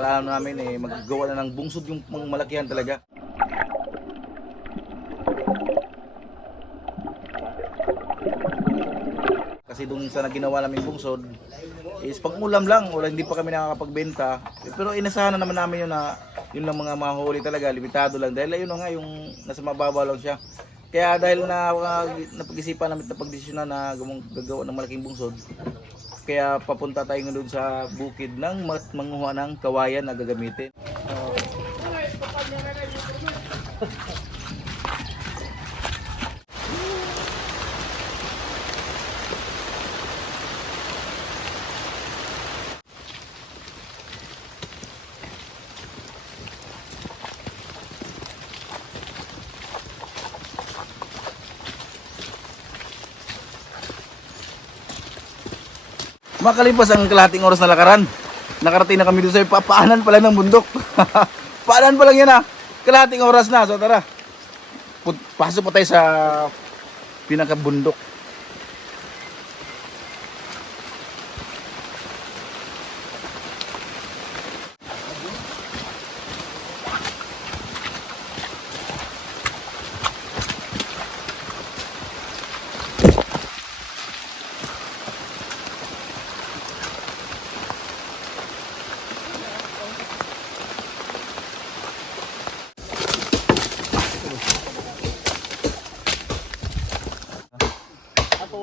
plano namin maggawa na ng bungsod yung malakihan talaga. Kasi doon sa ginawa namin bungsod is pag-ulam lang, wala, hindi pa kami nakakapagbenta. Pero inasahan na naman namin yun na yun lang mga mahuli talaga, limitado lang. Dahil ayun na nga, yung nasa mababaw lang siya. Kaya dahil na napag-isipan namin, napag-desisyonan na gagawa ng malaking bungsod, kaya papunta tayo doon sa bukid ng manguha ng kawayan na gagamitin. Makalipas ang kalahating oras na lakaran, nakarating na kami doon sa paanan pala ng bundok. Paanan pa lang yan kalahating oras na. So tara, pasok po tayo sa pinakabundok.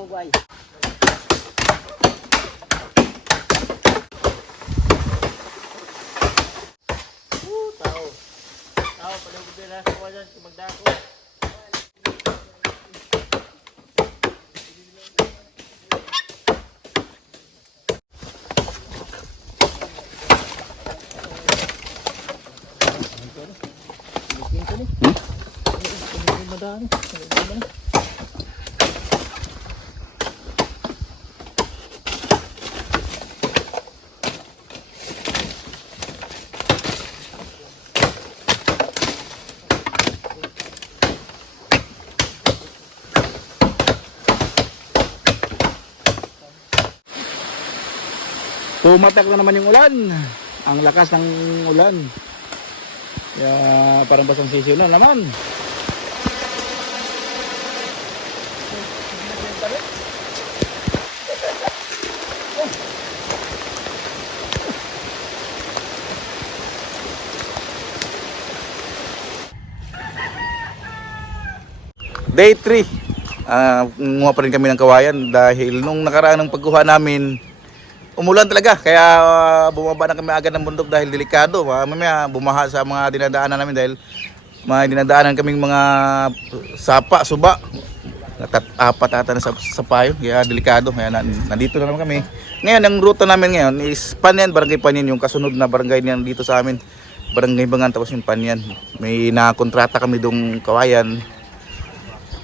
Guys. Tao. Tao, palibot din na sa wajan, magdako. Tumatak na naman yung ulan. Ang lakas ng ulan. Kaya parang basang sisyo na naman. Day 3. Nguha pa rin kami ng kawayan dahil nung nakaraan ng pagkuha namin, umulan talaga, kaya bumaba na kami agad ng bundok dahil delikado. Mamaya bumaha sa mga dinadaanan namin dahil may dinadaanan kaming mga sapa, suba. Apat ata na sa payo, kaya delikado. Kaya nandito na naman kami. Ngayon, ang ruta namin ngayon is Panyan, Barangay Panyan, yung kasunod na barangay niyan dito sa amin. Barangay Bangan, tapos yung Panyan. May nakontrata kami dong kawayan.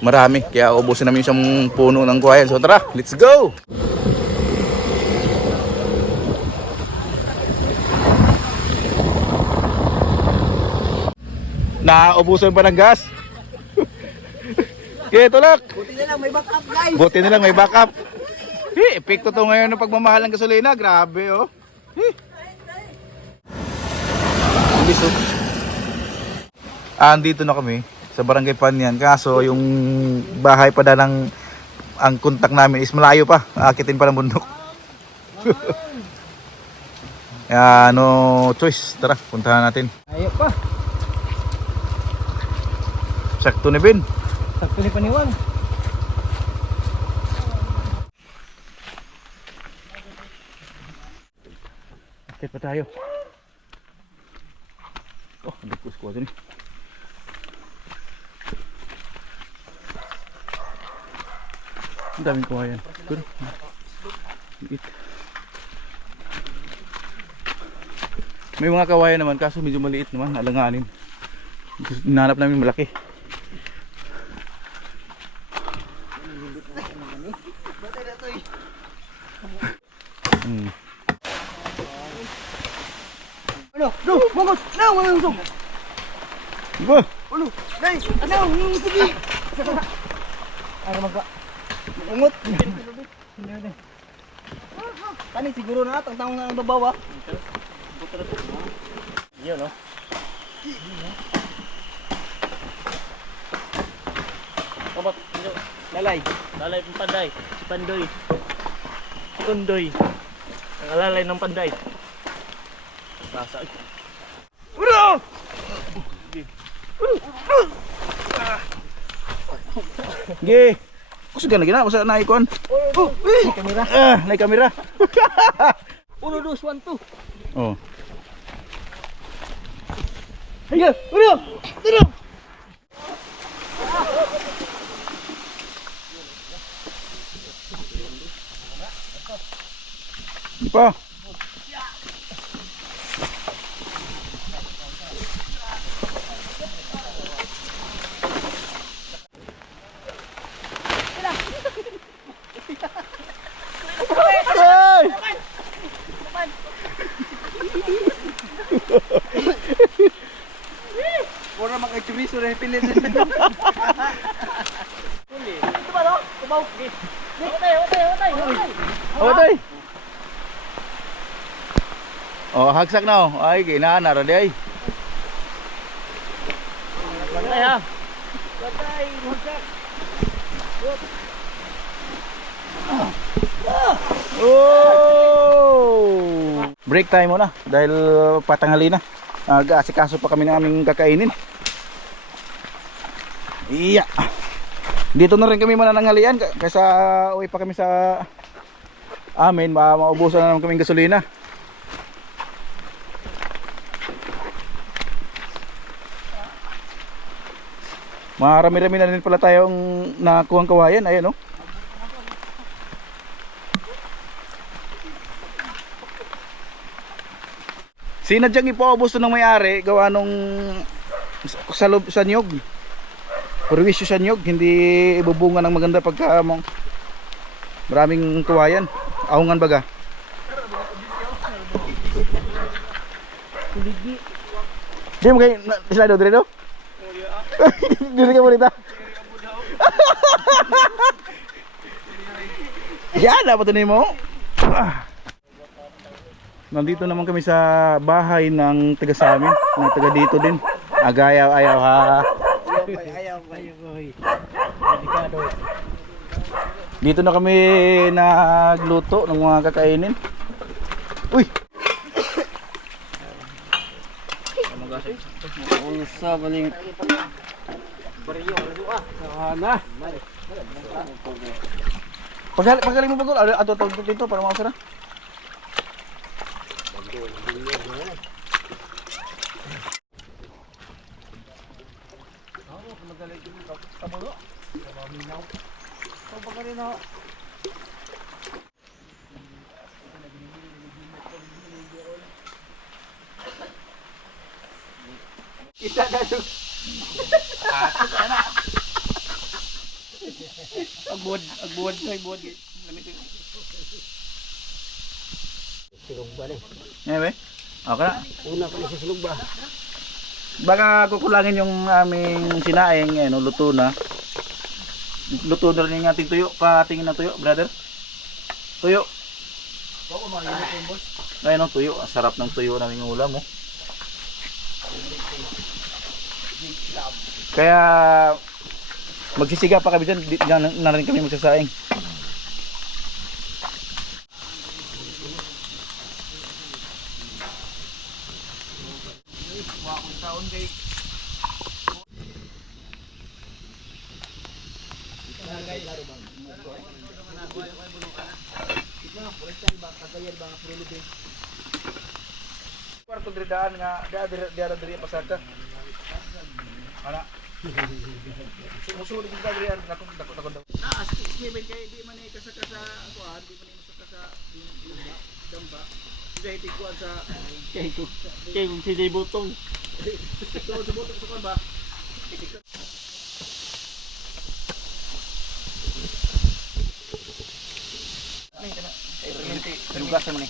Marami, kaya ubusin namin isang puno ng kawayan. So tara, let's go! Naubusan pa ng gas. Okay, tulak. Buti na lang may backup, guys. Buti na lang may backup. Epekto to ngayon ng pagmamahal ng gasolina. Grabe, oh. Biso. Andito na kami sa Barangay Panyan. Kaso yung bahay pa dalang ang kontak namin is malayo pa. Akitin pa ng bundok. No choice. Tara, puntahan natin. Ayo pa. Sakto ni Ben. Sakto ni Paniwang. Akit pa tayo. Oh, dagkos ko ito ni. Ang daming kawayan. Good. Liit. May mga kawayan naman kaso medyo maliit naman, alanganin. Hinanap namin malaki. Ano? No, mangos! No, mangos! Ba? Ulo! Guys! Ano? Sige! Ano magka? Ungot! Kani siguro na, tang taong na ang babaw. Yun, no? Kapat, yun. Lalay. Lalay ng panday. Si Pandoy. Si Undoy. Ang alalay ng panday. Rasa. Uno! Ge. Kusugan lagi na basta naik kon. Kamera. Naik kamera. 1, 2, 1, 2. Oh. Ayo, uno! Uno! Di pa. Hey! Pura makachuriso na pilit. Huli. Ito ba, no? Kubaw. Hotay, hotay, hotay, hotay. Oh, tay. Oh, hagsak na oh. Ay, ginana ra di ay. Hotay, ha? Hotay, hotay. Oh! Break time muna dahil patanghali na. Nag-aasikaso pa kami ng aming kakainin. Iya. Dito na rin kami manananghalian kasi uwi pa kami sa amin, maubusan na naman kaming gasolina. Marami-rami na rin pala tayong nakuhang kawayan. Ayan oh. Sinadyang ipaubos to ng may-ari gawa nung sa niyog. Perwisyo sa niyog, hindi ibubunga ng maganda pagka maraming kawayan. Ahungan baga. Di mo kayo islado dire do? Dili ka mo rita. Yan, dapat ito mo. Nandito naman kami sa bahay ng taga sa amin, ng taga dito din. Agayaw-ayaw ha. Ayaw, boy. Dito na kami nagluto ng mga kakainin. Uy! Unsa baling bariyo na sana. Pagaling mo bagol, ato dito para makasara. Kita na. Agbod, ay bod. Silog ba ni? Ngayon okay na. Una pa ni sa silog ba? Baka kukulangin yung aming sinaing, luto na. Luto na rin yung ating tuyo. Patingin na tuyo, brother. Tuyo. Ayun ang tuyo. Ang sarap ng tuyo naming ulam, oh. Kaya magsisiga pa kami dyan. Diyan na rin kami magsasaing. Kwarto dridaan nga diri pasaka. Ana. Musulit ka diri takot daw. Steven kay di man kasaka sa kuan, di man masaka sa damba. Kay tiguan sa Kay kung si Butong. so butong sa kuan ba? Lugasan mo ni.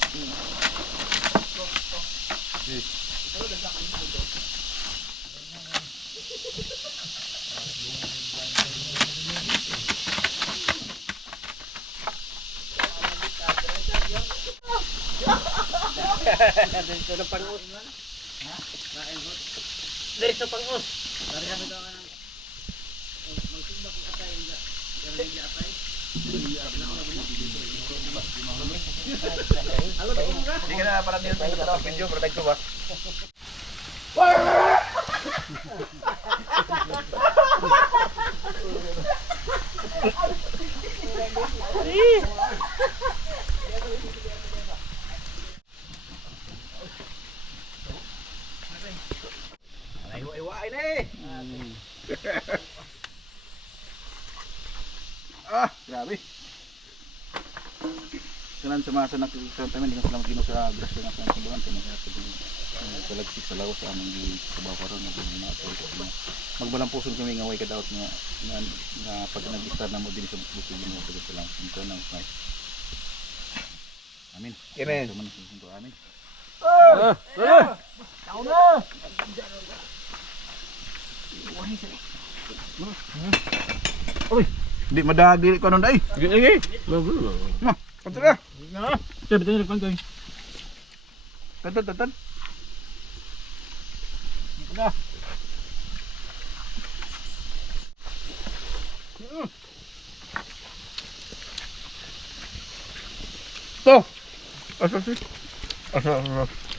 Dito na pang Dari sa pangos. Dari kami daw ng magsumbak ng atay nga. Yang lagi atay. Halo, tayo ka? Hindi ka na parang yun sa video, product ko ba? Ay, ah, grabe. Sanan sa mga sanak sa tamen dengan selamat dino sa grasya nga sa kubuhan kay mga sa talagsik sa lawas sa among trabaho karon nga mga ko magbalampuson kami nga way kadaot nga pag nag-start na mo din sa bukid mo sa lang ito nang fly. Amin. Amen. Amin. Uy, di madagli ko nun dai. Lagi. Nah, punta na. Saya betul depan kau. Tatan. Dah. To. Asa sih? Asa.